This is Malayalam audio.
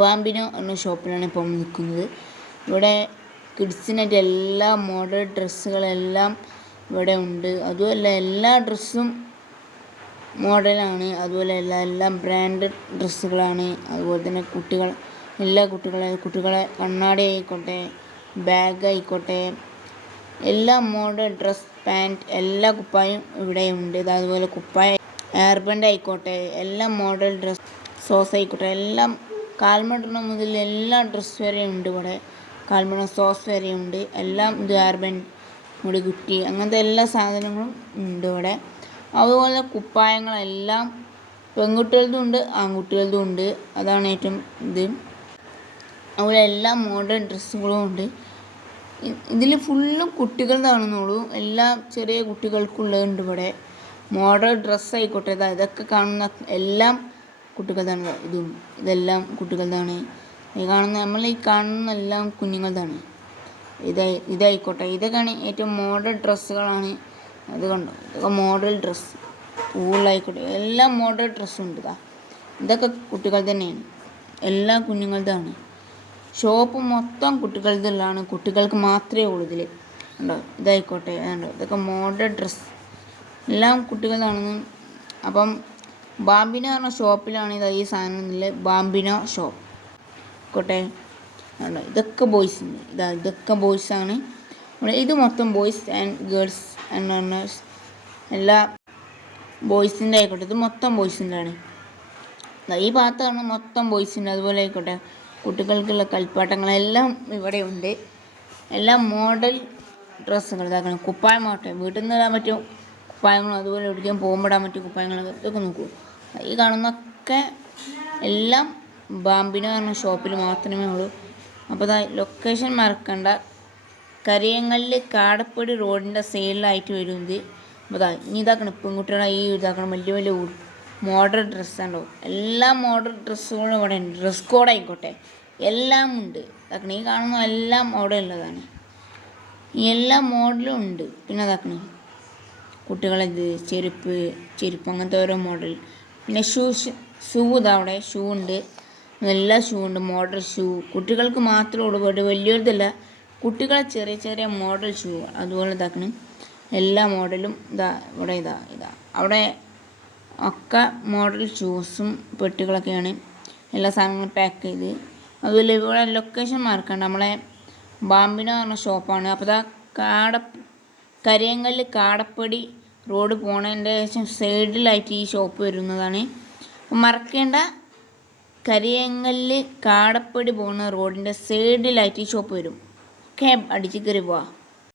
ബാംബിനോ എന്ന ഷോപ്പിലാണ് ഇപ്പോൾ നിൽക്കുന്നത്. ഇവിടെ കിഡ്സിനായിട്ട് എല്ലാ മോഡൽ ഡ്രസ്സുകളെല്ലാം ഇവിടെ ഉണ്ട്. അതുമല്ല എല്ലാ ഡ്രസ്സും മോഡലാണ്. അതുപോലെ എല്ലാം ബ്രാൻഡഡ് ഡ്രസ്സുകളാണ്. അതുപോലെ തന്നെ എല്ലാ കുട്ടികളെ കണ്ണാടി ആയിക്കോട്ടെ, ബാഗ് ആയിക്കോട്ടെ, എല്ലാ മോഡൽ ഡ്രസ്, പാൻറ്റ്, എല്ലാ കുപ്പായും ഇവിടെ ഉണ്ട്. അതുപോലെ കുപ്പായ എയർബാൻഡ് ആയിക്കോട്ടെ, എല്ലാം മോഡൽ ഡ്രസ്, സോസ് ആയിക്കോട്ടെ, എല്ലാം കാൽമടണം മുതൽ എല്ലാ ഡ്രസ്സ് വരെ ഉണ്ട് ഇവിടെ. കാൽമട സോസ് വരെ ഉണ്ട്. എല്ലാം ഇത് എയർബാൻഡ്, മുടികുറ്റി, അങ്ങനത്തെ എല്ലാ സാധനങ്ങളും ഉണ്ട് ഇവിടെ. അതുപോലെ കുപ്പായങ്ങളെല്ലാം പെൺകുട്ടികളതും ഉണ്ട്, ആൺകുട്ടികളതും ഉണ്ട്. അതാണ് ഏറ്റവും ഇത്. അതുപോലെ എല്ലാ മോഡേൺ ഡ്രസ്സുകളും ഉണ്ട്. ഇതിൽ ഫുള്ളും കുട്ടികളതാണെന്നുള്ളൂ. എല്ലാ ചെറിയ കുട്ടികൾക്കുള്ളതുണ്ട് ഇവിടെ. മോഡൽ ഡ്രസ്സായിക്കോട്ടെ, ഇതൊക്കെ കാണുന്ന എല്ലാം കുട്ടികളതാണ്. ഇതെല്ലാം കുട്ടികളതാണ്. നമ്മൾ ഈ കാണുന്ന എല്ലാം കുഞ്ഞുങ്ങളതാണ്. ഇതായിക്കോട്ടെ, ഇതൊക്കെയാണ് ഏറ്റവും മോഡൽ ഡ്രസ്സുകളാണ്. അത് കണ്ടോ, ഇതൊക്കെ മോഡൽ ഡ്രസ്സ്. പൂളായിക്കോട്ടെ, എല്ലാം മോഡൽ ഡ്രസ്സും ഉണ്ട്. ഇതൊക്കെ കുട്ടികൾ തന്നെയാണ്, എല്ലാം കുഞ്ഞുങ്ങളതാണ്. ഷോപ്പ് മൊത്തം കുട്ടികളുടെതാണ്. കുട്ടികൾക്ക് മാത്രമേ ഉള്ളൂ ഇതിൽ. ഉണ്ടോ, ഇതായിക്കോട്ടെ, ഉണ്ടോ, ഇതൊക്കെ മോഡൽ ഡ്രസ്സ്, എല്ലാം കുട്ടികളാണെന്ന്. അപ്പം ബാംബിനോ പറഞ്ഞ ഷോപ്പിലാണ് ഈ സാധനം ഉള്ളത്. ബാംബിനോ ഷോപ്പ് ആയിക്കോട്ടെ. ഉണ്ടോ, ഇതൊക്കെ ബോയ്സിൻ്റെ. ഇതൊക്കെ ബോയ്സാണ്. ഇത് മൊത്തം boys and girls and runners, എല്ലാ ബോയ്സിൻ്റെ ആയിക്കോട്ടെ. ഇത് മൊത്തം ബോയ്സിൻ്റെ ആണ്. ഈ ഭാഗത്താണ് മൊത്തം ബോയ്സിൻ്റെ. അതുപോലെ ആയിക്കോട്ടെ, കുട്ടികൾക്കുള്ള കളിപ്പാട്ടങ്ങളെല്ലാം ഇവിടെ ഉണ്ട്. എല്ലാം മോഡൽ ഡ്രസ്സുകൾ. ഇതാക്കണം, കുപ്പായമാവട്ടെ, വീട്ടിൽ നിന്ന് ഇടാൻ പറ്റും കുപ്പായങ്ങളും, അതുപോലെ എവിടേക്കും പോകുമ്പോൾ ഇടാൻ പറ്റും കുപ്പായങ്ങളൊക്കെ. ഇതൊക്കെ നോക്കൂ, ഈ കാണുന്നൊക്കെ എല്ലാം ബാംബിനോ പറഞ്ഞ ഷോപ്പിൽ മാത്രമേ ഉള്ളൂ. അപ്പോൾ ലൊക്കേഷൻ മറക്കണ്ട. കരിയങ്ങലിൽ കാടപ്പടി റോഡിൻ്റെ സൈഡിലായിട്ട് വരുന്നത്. അപ്പോൾ ഇനി ഇതാക്കണം, പെൺകുട്ടികളെ ഈ ഇതാക്കണം, വലിയ വലിയ മോഡൽ ഡ്രസ്സുണ്ടോ, എല്ലാ മോഡൽ ഡ്രസ്സുകളും ഇവിടെ ഉണ്ട്. ഡ്രസ് കോഡ് ആയിക്കോട്ടെ, എല്ലാം ഉണ്ട്. ഇതാക്കണം, ഈ കാണുന്ന എല്ലാം അവിടെ ഉള്ളതാണ്. ഈ എല്ലാ മോഡലും ഉണ്ട്. പിന്നെ ഇതാക്കണം, കുട്ടികളത് ചെരുപ്പ് അങ്ങനത്തെ ഓരോ മോഡൽ. പിന്നെ ഷൂ ഇതവിടെ ഷൂ ഉണ്ട്. എല്ലാ ഷൂ ഉണ്ട്, മോഡൽ ഷൂ. കുട്ടികൾക്ക് മാത്രമേ ഉള്ളൂ, വലിയൊരിതല്ല. കുട്ടികളെ ചെറിയ ചെറിയ മോഡൽ ഷൂ. അതുപോലെ ഇതാക്കണം, എല്ലാ മോഡലും ഇവിടെ അവിടെ ഒക്കെ മോഡൽ ഷൂസും പെട്ടികളൊക്കെയാണ്. എല്ലാ സാധനങ്ങളും പാക്ക് ചെയ്ത്. അതുപോലെ ഇവിടെ ലൊക്കേഷൻ മാർക്കാണ്. നമ്മളെ ബാംബിനോ പറഞ്ഞ ഷോപ്പാണ്. അപ്പോൾ കരിയങ്കല്ല് കാടപ്പടി റോഡ് പോണതിൻ്റെ സൈഡിലായിട്ട് ഈ ഷോപ്പ് വരുന്നതാണ്. മറക്കേണ്ട, കരിയങ്കല്ല് കാടപ്പടി പോകുന്ന റോഡിൻ്റെ സൈഡിലായിട്ട് ഈ ഷോപ്പ് വരും. ഓക്കെ, അടിച്ച് കയറി പോവാം.